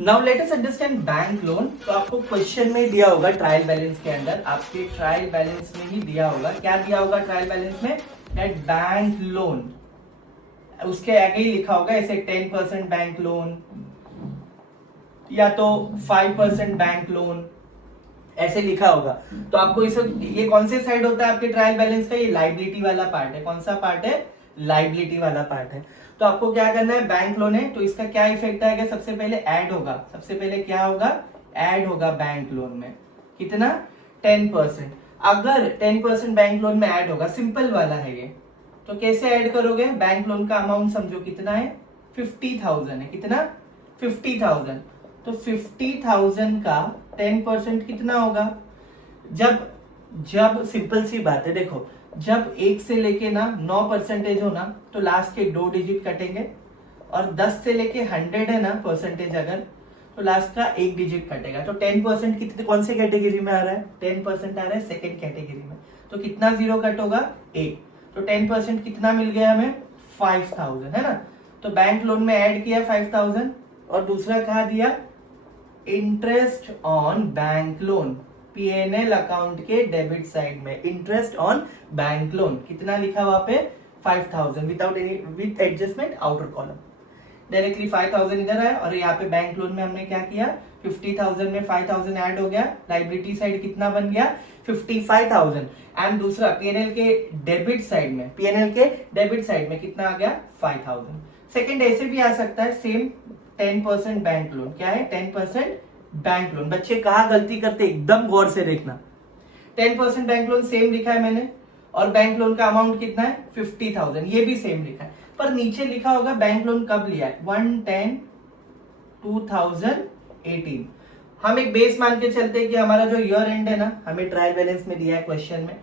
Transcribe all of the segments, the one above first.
Now let us understand bank loan. तो आपको question में दिया होगा ट्रायल बैलेंस के अंदर, आपके ट्रायल बैलेंस में ही दिया होगा, क्या दिया होगा ट्रायल बैलेंस में, दैट बैंक लोन, उसके आगे ही लिखा होगा ऐसे 10% बैंक लोन या तो 5% बैंक लोन, ऐसे लिखा होगा। तो आपको इसे, ये कौन से साइड होता है आपके ट्रायल बैलेंस का, ये लाइबिलिटी वाला पार्ट है। कौन सा पार्ट है, लाइबिलिटी वाला पार्ट है। तो आपको क्या करना है, बैंक लोन है तो इसका क्या इफेक्ट आएगा, सबसे पहले ऐड होगा, सबसे पहले क्या होगा, ऐड होगा बैंक लोन में, कितना, 10%। अगर 10% बैंक लोन में ऐड होगा, सिंपल वाला है ये, तो कैसे ऐड करोगे, बैंक लोन का अमाउंट समझो कितना है, 50,000 है, कितना, 50,000। तो 50,000 का 10% कितना होगा, जब जब सिंपल सी बात है, देखो जब 1 से लेके ना 9% हो ना, तो लास्ट के 2 डिजिट कटेंगे, और 10 से लेके 100 है ना परसेंटेज अगर, तो लास्ट का 1 डिजिट कटेगा। तो 10% कितने, कौन से कैटेगरी में आ रहा है, 10% आ रहा है सेकेंड कैटेगरी में, तो कितना जीरो कट होगा, 1। तो 10% कितना मिल गया हमें, 5,000 है ना। तो बैंक लोन में ऐड किया 5,000, और दूसरा कहा दिया, interest on bank loan, PNL account के डेबिट साइड में इंटरेस्ट ऑन बैंक लोन कितना लिखा वहां पे, 5,000 without any, with adjustment outer column, directly 5,000 इधर आया, और यहाँ पे बैंक लोन में हमने क्या किया, 50,000 में 5,000 ऐड हो गया, लाइबिलिटी साइड कितना बन गया, 55,000। एंड दूसरा पीएनएल के डेबिट साइड में, पीएनएल के डेबिट साइड में कितना आ गया, 5,000। सेकेंड ऐसे भी आ सकता है सेम, 10% बैंक लोन, क्या है, 10% बैंक लोन। बच्चे कहाँ गलती करते, एकदम गौर से देखना, 10% बैंक लोन सेम लिखा है मैंने, और बैंक लोन का अमाउंट कितना है, 50,000, ये भी सेम लिखा है, पर नीचे लिखा होगा बैंक लोन कब लिया है, 1/10/2018। हम एक बेस मान के चलते हैं कि हमारा जो ईयर एंड है ना, हमें ट्रायल बैलेंस में दिया है क्वेश्चन में,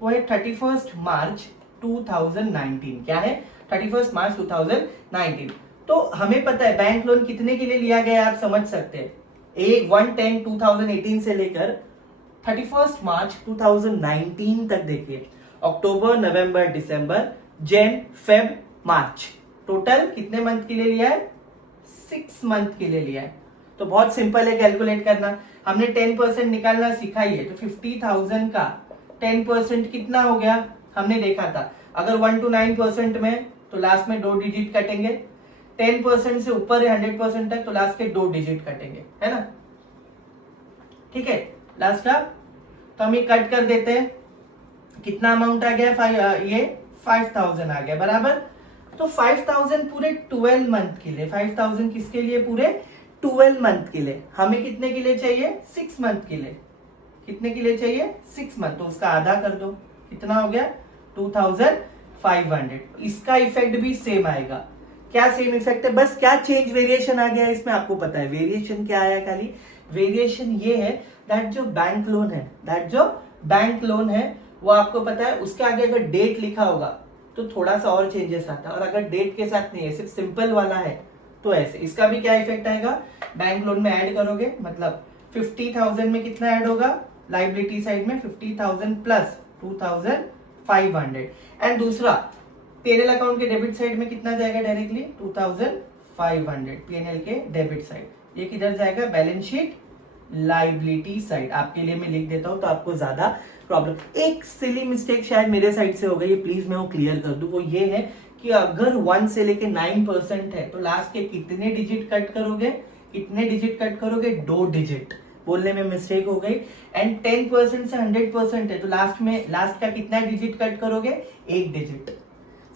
वो है 31 मार्च 2019। क्या है, 31 मार्च 2019। तो हमें पता है बैंक लोन कितने के लिए लिया गया, आप समझ सकते हैं, 1/10/2018 से लेकर 31 मार्च 2019 तक देखिए, अक्टूबर, नवंबर, दिसंबर, जैन, फेब, मार्च, टोटल कितने मंथ के लिए लिया है, 6 मंथ के लिए लिया है। तो बहुत सिंपल है कैलकुलेट करना, हमने 10% निकालना सीखा ही है। तो 50,000 का 10% कितना हो गया, हमने देखा था, अगर 1 to 9% में तो लास्ट में 2 डिजिट कटेंगे, 10% से ऊपर है 100% तक तो लास्ट के 2 डिजिट कटेंगे, है ना, ठीक है, लास्ट का। तो हम ये कट कर देते हैं, कितना अमाउंट आ गया, ये 5,000 आ गया, बराबर। तो 5,000 पूरे 12 मंथ के लिए, 5,000 किसके लिए, पूरे 12 मंथ के लिए। हमें कितने के लिए चाहिए, 6 मंथ के लिए, कितने के लिए चाहिए, 6 मंथ। तो उसका आधा कर दो, कितना हो गया, 2,500। इसका इफेक्ट भी सेम आएगा, क्या सेम इफेक्ट है, बस क्या चेंज वेरिएशन आ गया इसमें, आपको पता है वेरिएशन क्या आया, खाली वेरिएशन ये है दैट जो बैंक लोन है, दैट जो बैंक लोन है वो आपको पता है, उसके आगे अगर डेट लिखा होगा तो थोड़ा सा और चेंजेस आता है, और अगर डेट के साथ नहीं है, सिर्फ सिंपल वाला है तो ऐसे। इसका भी क्या इफेक्ट आएगा, बैंक लोन में ऐड करोगे, मतलब 50,000 में कितना ऐड होगा, लाइबिलिटी साइड में 50,000 प्लस 2,500, एंड दूसरा पीएनएल अकाउंट के डेबिट साइड में कितना जाएगा, डायरेक्टली 2,500 पीएनएल के डेबिट साइड। ये किधर जाएगा, बैलेंस शीट लाइबिलिटी साइड। आपके लिए मैं लिख देता हूं तो आपको ज्यादा प्रॉब्लम, एक सिली मिस्टेक शायद मेरे साइड से हो गई, प्लीज मैं वो क्लियर कर दूं। वो ये है कि अगर 1 से लेके 9% है तो लास्ट के कितने डिजिट कट करोगे, कितने डिजिट कट करोगे, 2 डिजिट, बोलने में मिस्टेक हो गई। एंड 10% से 100% है तो लास्ट का कितना डिजिट कट करोगे, 1 डिजिट।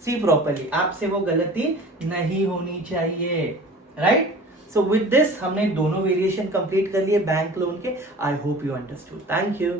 सी प्रॉपर्ली, आपसे वो गलती नहीं होनी चाहिए, राइट। सो विद दिस हमने दोनों वेरिएशन कंप्लीट कर लिए बैंक लोन के। I hope you understood, thank you.